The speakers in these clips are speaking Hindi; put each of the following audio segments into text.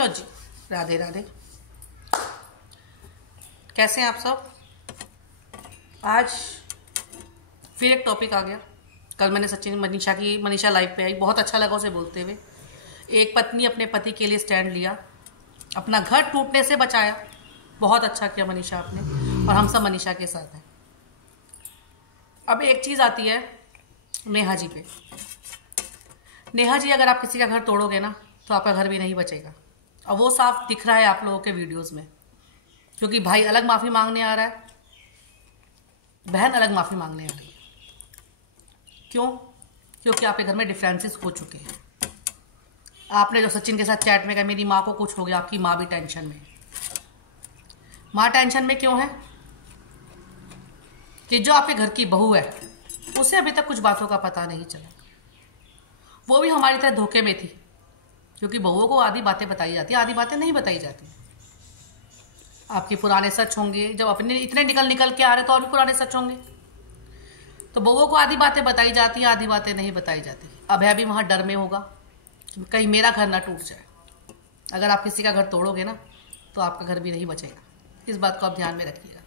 जी, राधे राधे। कैसे हैं आप सब? आज फिर एक टॉपिक आ गया। कल मैंने सचिन मनीषा लाइव पे आई, बहुत अच्छा लगा उसे बोलते हुए। एक पत्नी अपने पति के लिए स्टैंड लिया, अपना घर टूटने से बचाया। बहुत अच्छा किया मनीषा आपने, और हम सब मनीषा के साथ हैं। अब एक चीज आती है नेहा जी पे। नेहा जी, अगर आप किसी का घर तोड़ोगे ना तो आपका घर भी नहीं बचेगा, और वो साफ दिख रहा है आप लोगों के वीडियोस में। क्योंकि भाई अलग माफी मांगने आ रहा है, बहन अलग माफी मांगने आ रही है। क्यों? क्योंकि आपके घर में डिफरेंसेस हो चुके हैं। आपने जो सचिन के साथ चैट में कहा मेरी माँ को कुछ हो गया, आपकी माँ भी टेंशन में। माँ टेंशन में क्यों है? कि जो आपके घर की बहू है उसे अभी तक कुछ बातों का पता नहीं चला। वो भी हमारी तरह धोखे में थी, क्योंकि बहुओं को आधी बातें बताई जाती, आधी बातें नहीं बताई जाती। आपके पुराने सच होंगे, जब अपने इतने निकल के आ रहे तो और भी पुराने सच होंगे। तो बहुओं को आधी बातें बताई जाती हैं, आधी बातें नहीं बताई जाती। अभय भी वहां डर में होगा कि कहीं मेरा घर ना टूट जाए। अगर आप किसी का घर तोड़ोगे ना तो आपका घर भी नहीं बचेगा। इस बात को आप ध्यान में रखिएगा।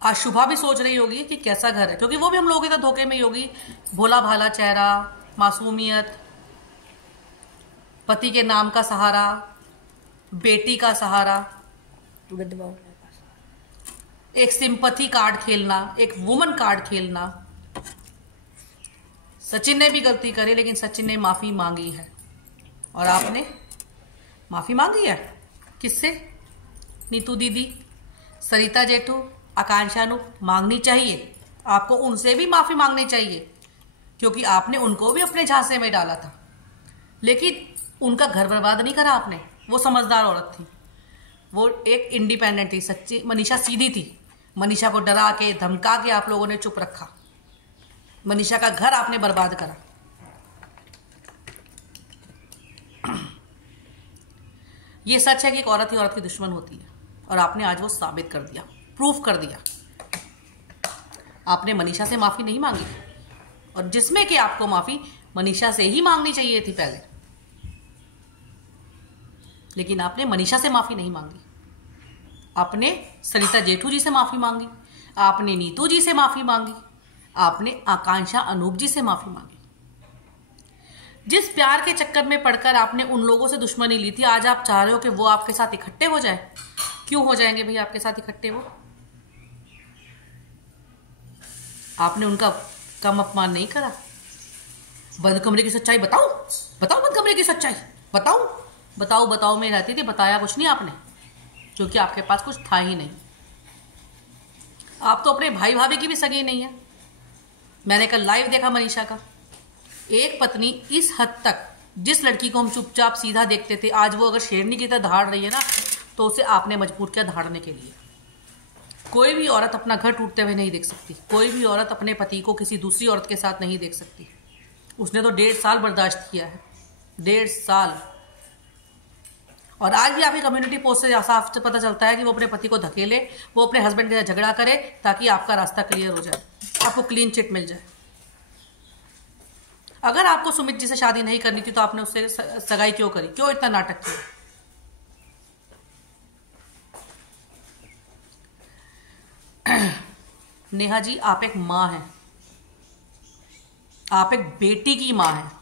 आज शुभा भी सोच रही होगी कि कैसा घर है, क्योंकि वो भी हम लोगों के साथ धोखे में ही होगी। भोला भाला चेहरा, मासूमियत, पति के नाम का सहारा, बेटी का सहारा, एक सिंपैथी कार्ड खेलना, एक वुमन कार्ड खेलना। सचिन ने भी गलती करी, लेकिन सचिन ने माफी मांगी है। और आपने माफी मांगी है किससे? नीतू दीदी, सरिता जेठू, आकांक्षा नु मांगनी चाहिए। आपको उनसे भी माफी मांगनी चाहिए, क्योंकि आपने उनको भी अपने झांसे में डाला था, लेकिन उनका घर बर्बाद नहीं करा आपने। वो समझदार औरत थी, वो एक इंडिपेंडेंट थी। सच्ची मनीषा सीधी थी। मनीषा को डरा के धमका के आप लोगों ने चुप रखा। मनीषा का घर आपने बर्बाद करा। ये सच है कि एक औरत ही औरत की दुश्मन होती है, और आपने आज वो साबित कर दिया, प्रूफ कर दिया। आपने मनीषा से माफी नहीं मांगी, और जिसमें कि आपको माफी मनीषा से ही मांगनी चाहिए थी पहले, लेकिन आपने मनीषा से माफी नहीं मांगी। आपने सरिता जेठू जी से माफी मांगी, आपने नीतू जी से माफी मांगी, आपने आकांक्षा अनूप जी से माफी मांगी। जिस प्यार के चक्कर में पड़कर आपने उन लोगों से दुश्मनी ली थी, आज आप चाह रहे हो कि वो आपके साथ इकट्ठे हो जाए। क्यों हो जाएंगे भैया आपके साथ इकट्ठे? वो आपने उनका कम अपमान नहीं करा। बंद कमरे की सच्चाई बताओ, बताओ बंद कमरे की सच्चाई बताओ। बताओ बताओ में रहती थी, बताया कुछ नहीं आपने, क्योंकि आपके पास कुछ था ही नहीं। आप तो अपने भाई भाभी की भी सगी नहीं है। मैंने कल लाइव देखा मनीषा का। एक पत्नी इस हद तक, जिस लड़की को हम चुपचाप सीधा देखते थे, आज वो अगर शेरनी की तरह धाड़ रही है ना, तो उसे आपने मजबूर किया धाड़ने के लिए। कोई भी औरत अपना घर टूटते हुए नहीं देख सकती। कोई भी औरत अपने पति को किसी दूसरी औरत के साथ नहीं देख सकती। उसने तो 1.5 साल बर्दाश्त किया है, 1.5 साल। और आज भी आपकी कम्युनिटी पोस्ट से साफ से पता चलता है कि वो अपने पति को धकेले, वो अपने हस्बैंड के साथ झगड़ा करे, ताकि आपका रास्ता क्लियर हो जाए, आपको क्लीन चिट मिल जाए। अगर आपको सुमित जी से शादी नहीं करनी थी तो आपने उससे सगाई क्यों करी? क्यों इतना नाटक किया? नेहा जी, आप एक मां हैं, आप एक बेटी की मां हैं,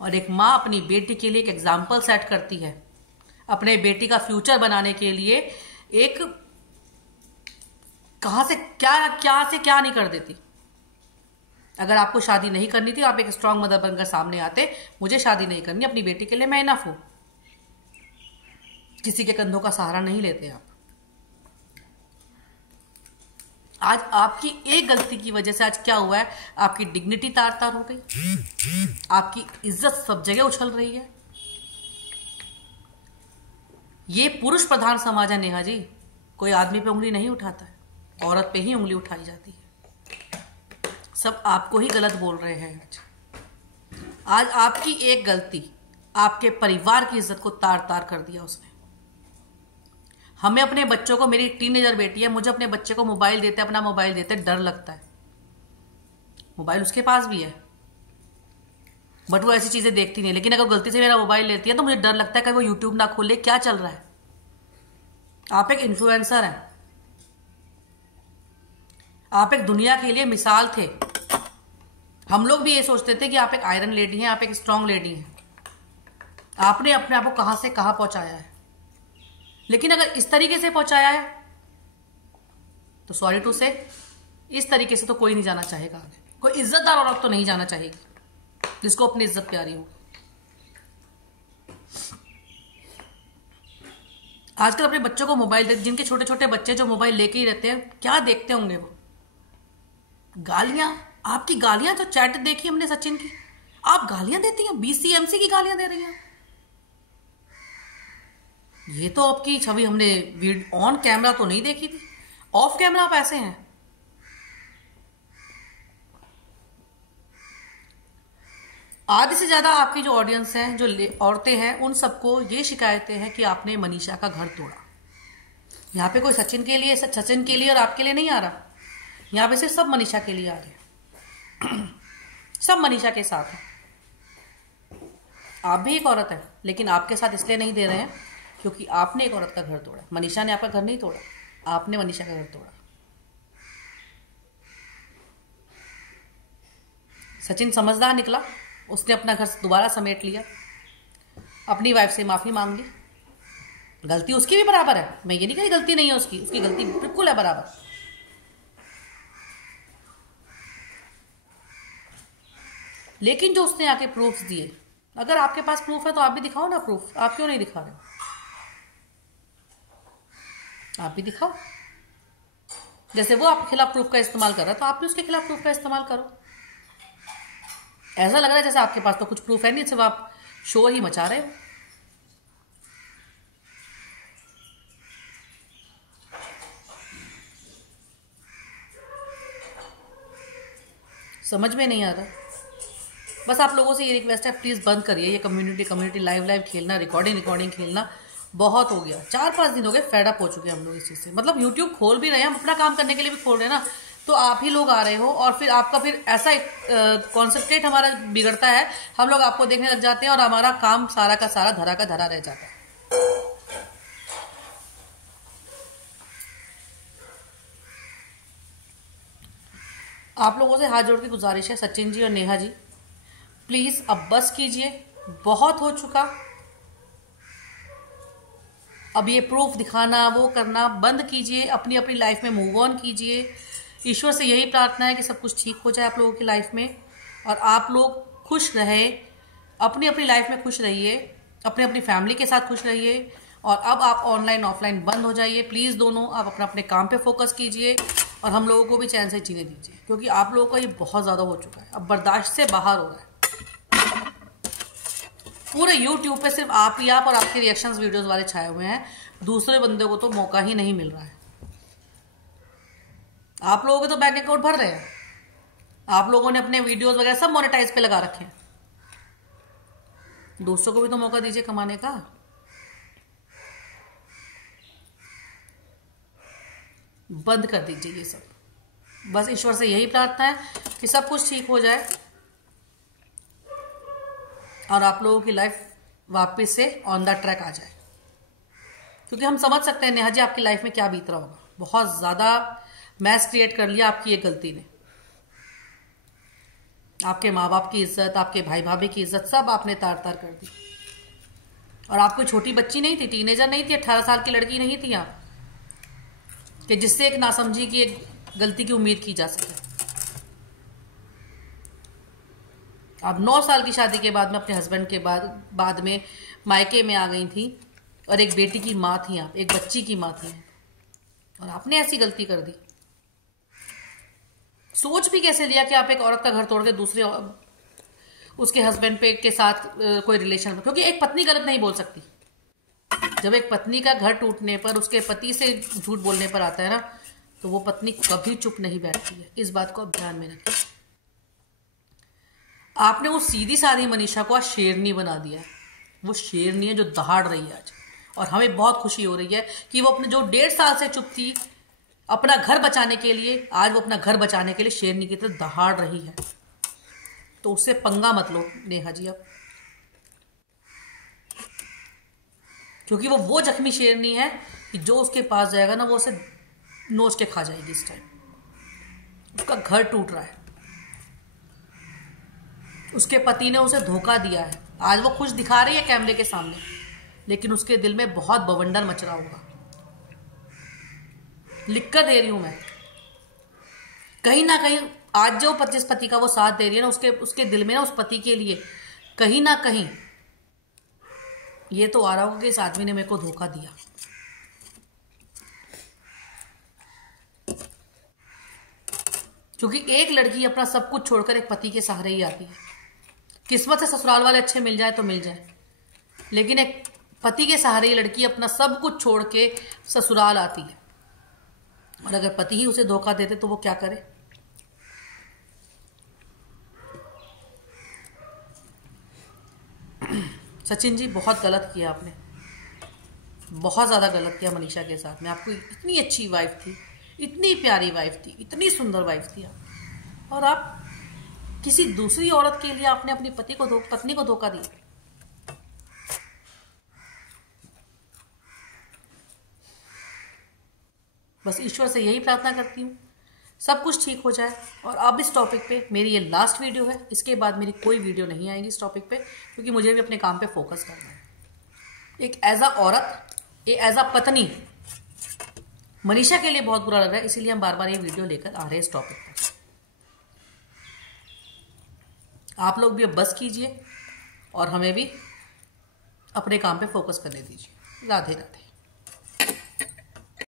और एक मां अपनी बेटी के लिए एक एग्जाम्पल सेट करती है। अपने बेटी का फ्यूचर बनाने के लिए एक कहां से क्या नहीं कर देती। अगर आपको शादी नहीं करनी थी, आप एक स्ट्रांग मदर बनकर सामने आते, मुझे शादी नहीं करनी, अपनी बेटी के लिए मैं इनफ हूं। किसी के कंधों का सहारा नहीं लेते आप। आज आपकी एक गलती की वजह से आज क्या हुआ है? आपकी डिग्निटी तार तार हो गई, आपकी इज्जत सब जगह उछल रही है। ये पुरुष प्रधान समाज है नेहा जी। कोई आदमी पे उंगली नहीं उठाता है, औरत पे ही उंगली उठाई जाती है। सब आपको ही गलत बोल रहे हैं। आज आपकी एक गलती आपके परिवार की इज्जत को तार तार कर दिया उसने। हमें अपने बच्चों को, मेरी टीनेजर बेटी है, मुझे अपने बच्चे को मोबाइल देते, अपना मोबाइल देते डर लगता है। मोबाइल उसके पास भी है, बट वो ऐसी चीजें देखती नहीं। लेकिन अगर गलती से मेरा मोबाइल लेती है तो मुझे डर लगता है कि वो यूट्यूब ना खोले, क्या चल रहा है। आप एक इन्फ्लुएंसर हैं, आप एक दुनिया के लिए मिसाल थे। हम लोग भी ये सोचते थे कि आप एक आयरन लेडी हैं, आप एक स्ट्रांग लेडी हैं। आपने अपने आप को कहां से कहां पहुंचाया है। लेकिन अगर इस तरीके से पहुंचाया है तो सॉरी टू से, इस तरीके से तो कोई नहीं जाना चाहेगा आगे। कोई इज्जतदार औरत तो नहीं जाना चाहेगी जिसको अपनी इज्जत प्यारी हो। आजकल अपने बच्चों को मोबाइल दे, जिनके छोटे छोटे बच्चे जो मोबाइल लेके ही रहते हैं, क्या देखते होंगे वो? गालियां। आपकी गालियां जो चैट देखी हमने सचिन की, आप गालियां देती हैं, BCMC की गालियां दे रही हैं। ये तो आपकी छवि हमने ऑन कैमरा तो नहीं देखी थी, ऑफ कैमरा आप ऐसे हैं। आधे से ज्यादा आपकी जो ऑडियंस है, जो औरतें हैं, उन सबको ये शिकायतें हैं कि आपने मनीषा का घर तोड़ा। यहाँ पे कोई सचिन के लिए और आपके लिए नहीं आ रहा। यहाँ पे सिर्फ सब मनीषा के लिए आ रहे हैं। सब मनीषा के साथ हैं। आप भी एक औरत है, लेकिन आपके साथ इसलिए नहीं दे रहे हैं क्योंकि आपने एक औरत का घर तोड़ा। मनीषा ने आपका घर नहीं तोड़ा, आपने मनीषा का घर तोड़ा। सचिन समझदार निकला, उसने अपना घर दोबारा समेट लिया, अपनी वाइफ से माफी मांग ली। गलती उसकी भी बराबर है, मैं ये नहीं कही गलती नहीं है उसकी गलती बिल्कुल है बराबर। लेकिन जो उसने आके प्रूफ्स दिए, अगर आपके पास प्रूफ है तो आप भी दिखाओ ना प्रूफ। आप क्यों नहीं दिखा रहे? आप भी दिखाओ। जैसे वो आपके खिलाफ प्रूफ का इस्तेमाल कर रहा है तो आप भी उसके खिलाफ प्रूफ का इस्तेमाल करो। ऐसा लग रहा है जैसे आपके पास तो कुछ प्रूफ है नहीं, सिर्फ आप शोर ही मचा रहे हो। समझ में नहीं आ रहा। बस आप लोगों से ये रिक्वेस्ट है, प्लीज बंद करिए ये कम्युनिटी लाइव खेलना, रिकॉर्डिंग खेलना। बहुत हो गया, 4-5 दिन हो गए, फेड अप हो चुके हैं हम लोग इस चीज से। मतलब यूट्यूब खोल भी रहे हैं, हम अपना काम करने के लिए भी खोल रहे हैं ना, तो आप ही लोग आ रहे हो और फिर आपका फिर ऐसा एक कॉन्सेंट्रेट हमारा बिगड़ता है। हम लोग आपको देखने लग जाते हैं और हमारा काम सारा का सारा धरा का धरा रह जाता है। आप लोगों से हाथ जोड़ के गुजारिश है, सचिन जी और नेहा जी, प्लीज अब बस कीजिए, बहुत हो चुका। अब ये प्रूफ दिखाना, वो करना बंद कीजिए, अपनी अपनी लाइफ में मूव ऑन कीजिए। ईश्वर से यही प्रार्थना है कि सब कुछ ठीक हो जाए आप लोगों की लाइफ में और आप लोग खुश रहे, अपनी अपनी लाइफ में खुश रहिए, अपने अपनी फैमिली के साथ खुश रहिए। और अब आप ऑनलाइन ऑफलाइन बंद हो जाइए प्लीज दोनों। आप अपना अपने काम पे फोकस कीजिए और हम लोगों को भी चैन से जीने दीजिए, क्योंकि आप लोगों का ये बहुत ज्यादा हो चुका है, अब बर्दाश्त से बाहर हो रहा है। पूरे यूट्यूब पे सिर्फ आप ही आप और आपके रिएक्शंस वीडियोस वाले छाए हुए हैं, दूसरे बंदे को तो मौका ही नहीं मिल रहा है। आप लोगों के तो बैंक अकाउंट भर रहे हैं, आप लोगों ने अपने वीडियोस वगैरह सब मोनेटाइज पे लगा रखे हैं, दूसरों को भी तो मौका दीजिए कमाने का। बंद कर दीजिए ये सब। बस ईश्वर से यही प्रार्थना है कि सब कुछ ठीक हो जाए और आप लोगों की लाइफ वापस से ऑन द ट्रैक आ जाए, क्योंकि हम समझ सकते हैं नेहा जी आपकी लाइफ में क्या बीत रहा होगा। बहुत ज्यादा मैस क्रिएट कर लिया आपकी एक गलती ने। आपके माँ बाप की इज्जत, आपके भाई भाभी की इज्जत सब आपने तार तार कर दी। और आप कोई छोटी बच्ची नहीं थी, टीनेजर नहीं थी, 18 साल की लड़की नहीं थी आप कि जिससे एक नासमझी की एक गलती की उम्मीद की जा सके। आप 9 साल की शादी के बाद में अपने हस्बैंड के बाद में मायके में आ गई थी और एक बेटी की माँ थी आप, एक बच्ची की माँ थी, और आपने ऐसी गलती कर दी। सोच भी कैसे लिया कि आप एक औरत का घर तोड़ के दूसरे उसके हस्बैंड पे के साथ कोई रिलेशन, क्योंकि एक पत्नी गलत नहीं बोल सकती। जब एक पत्नी का घर टूटने पर उसके पति से झूठ बोलने पर आता है ना, तो वो पत्नी कभी चुप नहीं बैठती है। इस बात को आप ध्यान में रखिए। आपने वो सीधी सादी मनीषा को आज शेरनी बना दिया है। वो शेरनी है जो दहाड़ रही है आज, और हमें बहुत खुशी हो रही है कि वो अपने जो 1.5 साल से चुप थी अपना घर बचाने के लिए, आज वो अपना घर बचाने के लिए शेरनी की तरह दहाड़ रही है। तो उससे पंगा मत लो नेहा जी अब, क्योंकि वो जख्मी शेरनी है कि जो उसके पास जाएगा ना वो उसे नोच के खा जाएगी। इस टाइम उसका घर टूट रहा है, उसके पति ने उसे धोखा दिया है। आज वो खुश दिखा रही है कैमरे के सामने, लेकिन उसके दिल में बहुत बवंडर मच रहा होगा। लिख कर दे रही हूं मैं, कहीं ना कहीं आज जो जिस पति का वो साथ दे रही है ना, उसके दिल में ना उस पति के लिए कहीं ना कहीं ये तो आ रहा होगा कि इस आदमी ने मेरे को धोखा दिया। क्योंकि एक लड़की अपना सब कुछ छोड़कर एक पति के सहारे ही आती है। किस्मत से ससुराल वाले अच्छे मिल जाए तो मिल जाए, लेकिन एक पति के सहारे ही लड़की अपना सब कुछ छोड़ के ससुराल आती है। और अगर पति ही उसे धोखा देते तो वो क्या करे। सचिन जी बहुत गलत किया आपने, बहुत ज्यादा गलत किया मनीषा के साथ में। आपको इतनी अच्छी वाइफ थी, इतनी प्यारी वाइफ थी, इतनी सुंदर वाइफ थी आप, और आप किसी दूसरी औरत के लिए आपने अपनी पत्नी को धोखा दिया। बस ईश्वर से यही प्रार्थना करती हूँ सब कुछ ठीक हो जाए। और अब इस टॉपिक पे मेरी ये लास्ट वीडियो है, इसके बाद मेरी कोई वीडियो नहीं आएगी इस टॉपिक पे, क्योंकि मुझे भी अपने काम पे फोकस करना है। एक एज अ औरत, एज अ पत्नी मनीषा के लिए बहुत बुरा लग रहा है, इसीलिए हम बार बार ये वीडियो लेकर आ रहे हैं इस टॉपिक पर। आप लोग भी अब बस कीजिए और हमें भी अपने काम पे फोकस करने दीजिए। राधे राधे।